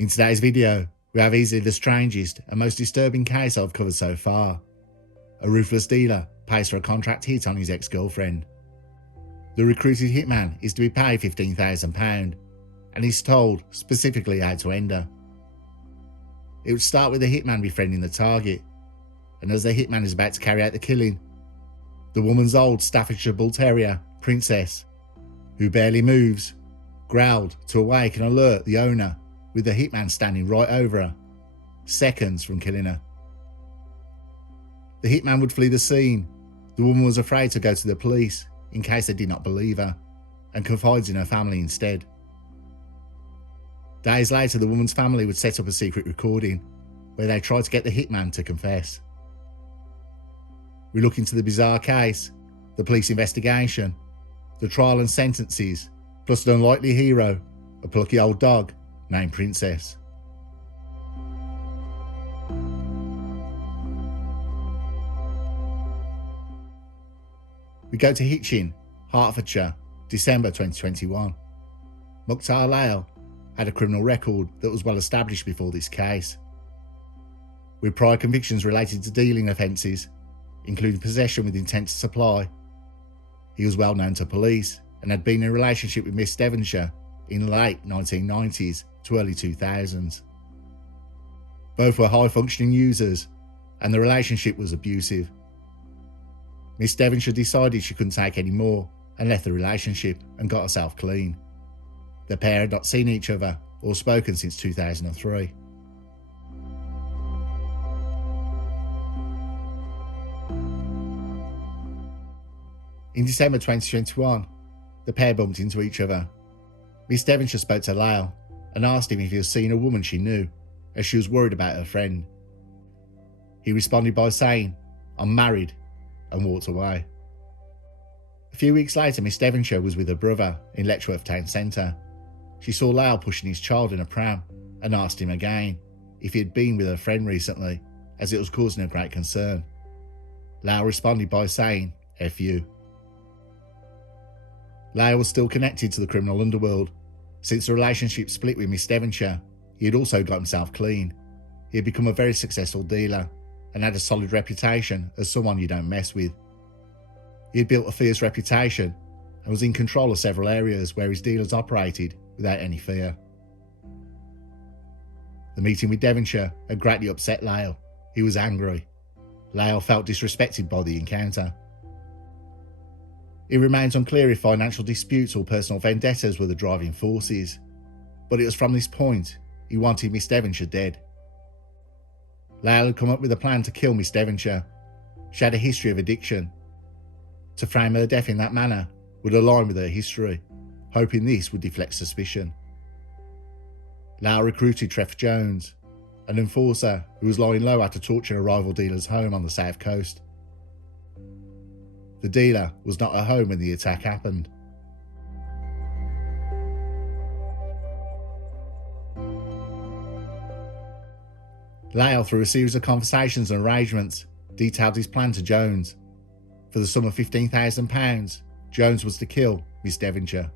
In today's video, we have easily the strangest and most disturbing case I've covered so far. A ruthless dealer pays for a contract hit on his ex-girlfriend. The recruited hitman is to be paid £15,000 and he's told specifically how to end her. It would start with the hitman befriending the target, and as the hitman is about to carry out the killing, the woman's old Staffordshire Bull Terrier, Princess, who barely moves, growled to awake and alert the owner with the hitman standing right over her, seconds from killing her. The hitman would flee the scene. The woman was afraid to go to the police in case they did not believe her, and confides in her family instead. Days later, the woman's family would set up a secret recording where they tried to get the hitman to confess. We look into the bizarre case, the police investigation, the trial and sentences, plus an unlikely hero, a plucky old dog named Princess. We go to Hitchin, Hertfordshire, December 2021. Mukhtar Lyle had a criminal record that was well established before this case, with prior convictions related to dealing offences, including possession with intent to supply. He was well known to police and had been in a relationship with Miss Devonshire in the late 1990s to early 2000s. Both were high-functioning users, and the relationship was abusive. Miss Devonshire decided she couldn't take any more and left the relationship and got herself clean. The pair had not seen each other or spoken since 2003. In December 2021, the pair bumped into each other. Miss Devonshire spoke to Lyle and asked him if he had seen a woman she knew, as she was worried about her friend. He responded by saying, "I'm married," and walked away. A few weeks later, Miss Devonshire was with her brother in Letchworth Town Centre. She saw Lyle pushing his child in a pram and asked him again if he had been with her friend recently, as it was causing her great concern. Lyle responded by saying, "F you." Lyle was still connected to the criminal underworld. Since the relationship split with Miss Devonshire, he had also got himself clean. He had become a very successful dealer and had a solid reputation as someone you don't mess with. He had built a fierce reputation and was in control of several areas where his dealers operated without any fear. The meeting with Devonshire had greatly upset Lyle. He was angry. Lyle felt disrespected by the encounter. It remains unclear if financial disputes or personal vendettas were the driving forces, but it was from this point he wanted Miss Devonshire dead. Lyle had come up with a plan to kill Miss Devonshire. She had a history of addiction. To frame her death in that manner would align with her history, hoping this would deflect suspicion. Lyle recruited Trevor Jones, an enforcer who was lying low after torching a rival dealer's home on the south coast. The dealer was not at home when the attack happened. Lyle, through a series of conversations and arrangements, detailed his plan to Jones. For the sum of £15,000, Jones was to kill Miss Devonshire.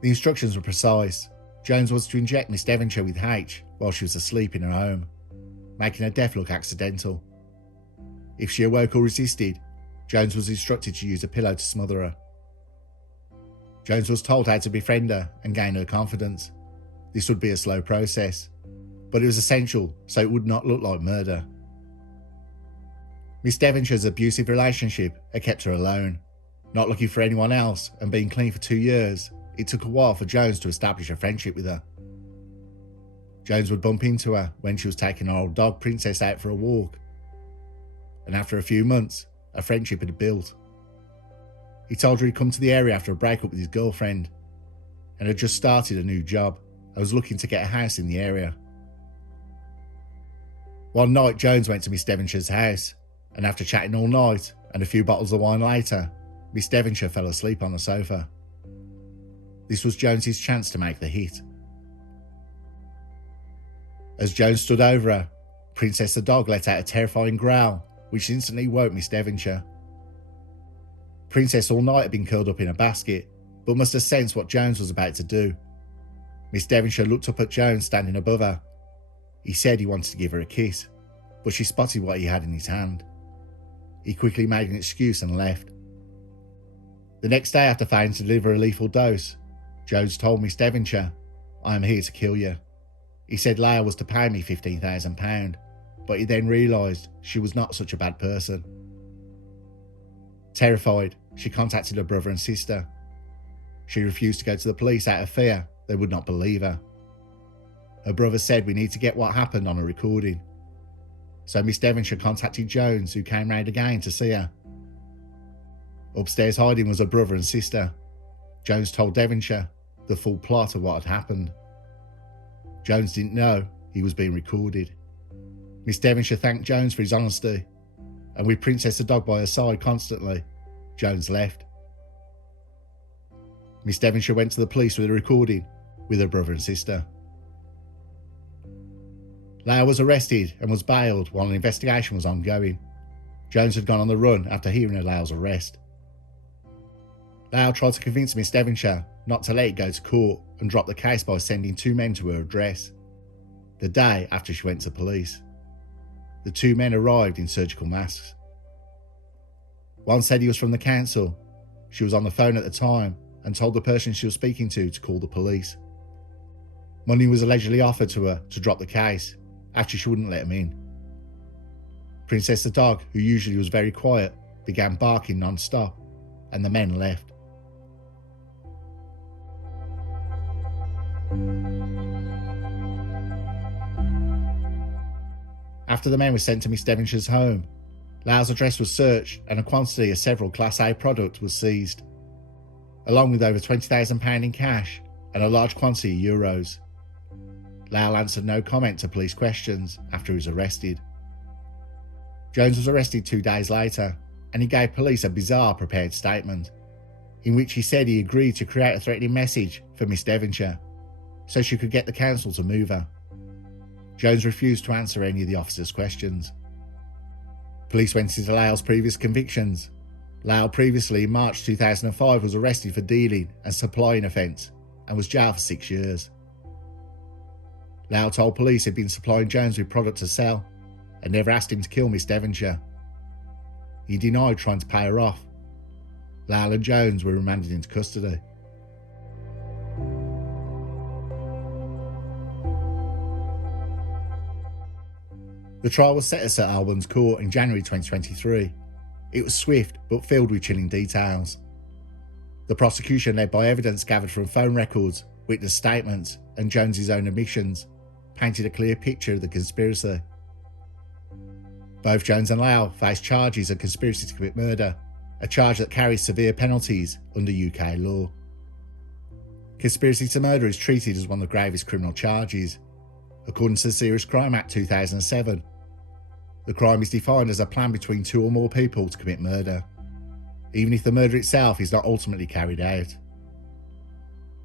The instructions were precise. Jones was to inject Miss Devonshire with H while she was asleep in her home, making her death look accidental. If she awoke or resisted, Jones was instructed to use a pillow to smother her. Jones was told how to befriend her and gain her confidence. This would be a slow process, but it was essential so it would not look like murder. Miss Devonshire's abusive relationship had kept her alone. Not looking for anyone else and being clean for 2 years, it took a while for Jones to establish a friendship with her. Jones would bump into her when she was taking her old dog Princess out for a walk, and after a few months, a friendship had built. He told her he'd come to the area after a breakup with his girlfriend and had just started a new job and was looking to get a house in the area. One night, Jones went to Miss Devonshire's house, and after chatting all night and a few bottles of wine later, Miss Devonshire fell asleep on the sofa. This was Jones's chance to make the hit. As Jones stood over her, Princess the dog let out a terrifying growl, which instantly woke Miss Devonshire. Princess all night had been curled up in a basket, but must have sensed what Jones was about to do. Miss Devonshire looked up at Jones standing above her. He said he wanted to give her a kiss, but she spotted what he had in his hand. He quickly made an excuse and left. The next day, after failing to deliver a lethal dose, Jones told Miss Devonshire, "I am here to kill you." He said Leah was to pay me £15,000, but he then realised she was not such a bad person. Terrified, she contacted her brother and sister. She refused to go to the police out of fear they would not believe her. Her brother said, "We need to get what happened on a recording." So Miss Devonshire contacted Jones, who came round again to see her. Upstairs hiding was her brother and sister. Jones told Devonshire the full plot of what had happened. Jones didn't know he was being recorded. Miss Devonshire thanked Jones for his honesty, and with Princess the dog by her side constantly, Jones left. Miss Devonshire went to the police with a recording with her brother and sister. Leah was arrested and was bailed while an investigation was ongoing. Jones had gone on the run after hearing of Leah's arrest. Leah tried to convince Miss Devonshire not to let it go to court and drop the case by sending 2 men to her address, the day after she went to police. The 2 men arrived in surgical masks. One said he was from the council. She was on the phone at the time and told the person she was speaking to call the police. Money was allegedly offered to her to drop the case after she wouldn't let him in. Princess the dog, who usually was very quiet, began barking non-stop, and the men left. After the men were sent to Miss Devonshire's home, Leah's address was searched and a quantity of several Class A products was seized, along with over £20,000 in cash and a large quantity of euros. Leah answered no comment to police questions after he was arrested. Jones was arrested 2 days later, and he gave police a bizarre prepared statement, in which he said he agreed to create a threatening message for Miss Devonshire, so she could get the council to move her. Jones refused to answer any of the officers' questions. Police went into Leah's previous convictions. Leah previously, in March 2005, was arrested for dealing and supplying offence and was jailed for 6 years. Leah told police he'd been supplying Jones with product to sell and never asked him to kill Miss Devonshire. He denied trying to pay her off. Leah and Jones were remanded into custody. The trial was set at St Albans Court in January 2023. It was swift but filled with chilling details. The prosecution, led by evidence gathered from phone records, witness statements and Jones's own admissions, painted a clear picture of the conspiracy. Both Jones and Leah faced charges of conspiracy to commit murder, a charge that carries severe penalties under UK law. Conspiracy to murder is treated as one of the gravest criminal charges. According to the Serious Crime Act 2007, the crime is defined as a plan between 2 or more people to commit murder, even if the murder itself is not ultimately carried out.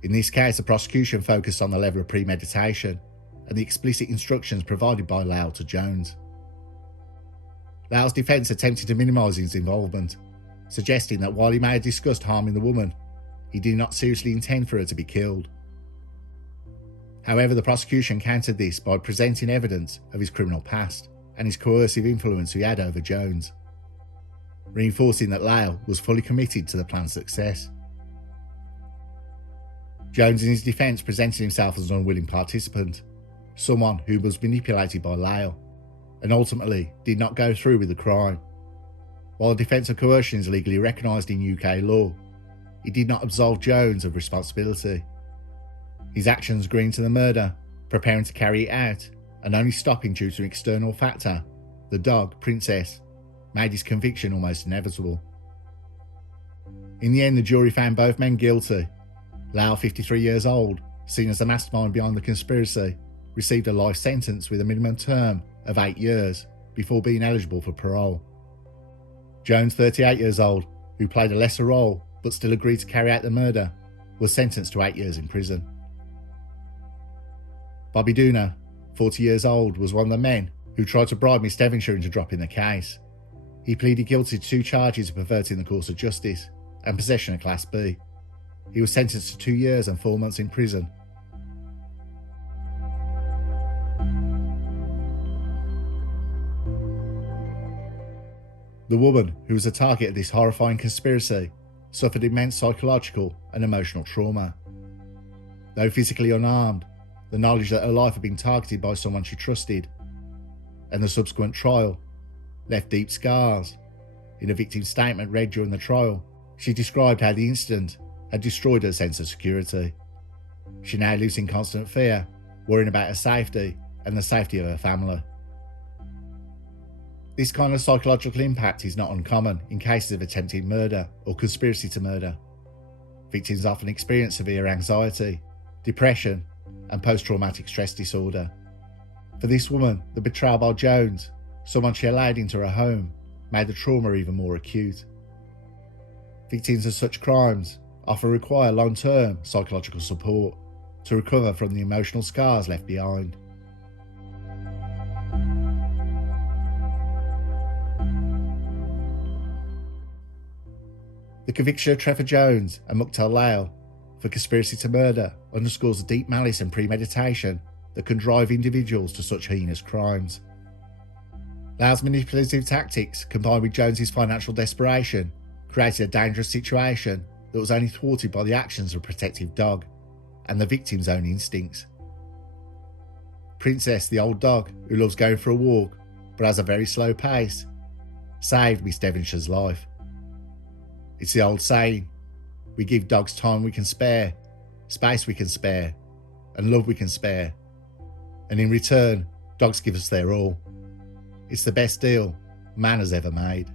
In this case, the prosecution focused on the level of premeditation and the explicit instructions provided by Leah to Jones. Leah's defence attempted to minimise his involvement, suggesting that while he may have discussed harming the woman, he did not seriously intend for her to be killed. However, the prosecution countered this by presenting evidence of his criminal past and his coercive influence he had over Jones, reinforcing that Leah was fully committed to the plan's success. Jones in his defence presented himself as an unwilling participant, someone who was manipulated by Leah, and ultimately did not go through with the crime. While the defence of coercion is legally recognised in UK law, it did not absolve Jones of responsibility. His actions agreeing to the murder, preparing to carry it out, and only stopping due to an external factor, the dog, Princess, made his conviction almost inevitable. In the end, the jury found both men guilty. Leah, 53 years old, seen as the mastermind behind the conspiracy, received a life sentence with a minimum term of 8 years before being eligible for parole. Jones, 38 years old, who played a lesser role but still agreed to carry out the murder, was sentenced to 8 years in prison. Bobby Dooner, 40 years old, was one of the men who tried to bribe Miss Devonshire into dropping the case. He pleaded guilty to 2 charges of perverting the course of justice and possession of Class B. He was sentenced to 2 years and 4 months in prison. The woman who was the target of this horrifying conspiracy suffered immense psychological and emotional trauma. Though physically unarmed, the knowledge that her life had been targeted by someone she trusted and the subsequent trial left deep scars. In a victim's statement read during the trial, she described how the incident had destroyed her sense of security. She now lives in constant fear, worrying about her safety and the safety of her family. This kind of psychological impact is not uncommon in cases of attempted murder or conspiracy to murder. Victims often experience severe anxiety, depression, and post-traumatic stress disorder. For this woman, the betrayal by Jones, someone she allowed into her home, made the trauma even more acute. Victims of such crimes often require long-term psychological support to recover from the emotional scars left behind. The conviction of Trevor Jones and Mukhtar Lyle for conspiracy to murder underscores the deep malice and premeditation that can drive individuals to such heinous crimes. Lyle's manipulative tactics, combined with Jones's financial desperation, created a dangerous situation that was only thwarted by the actions of a protective dog and the victim's own instincts. Princess, the old dog who loves going for a walk but has a very slow pace, saved Miss Devonshire's life. It's the old saying, we give dogs time we can spare, space we can spare, and love we can spare. And in return, dogs give us their all. It's the best deal man has ever made.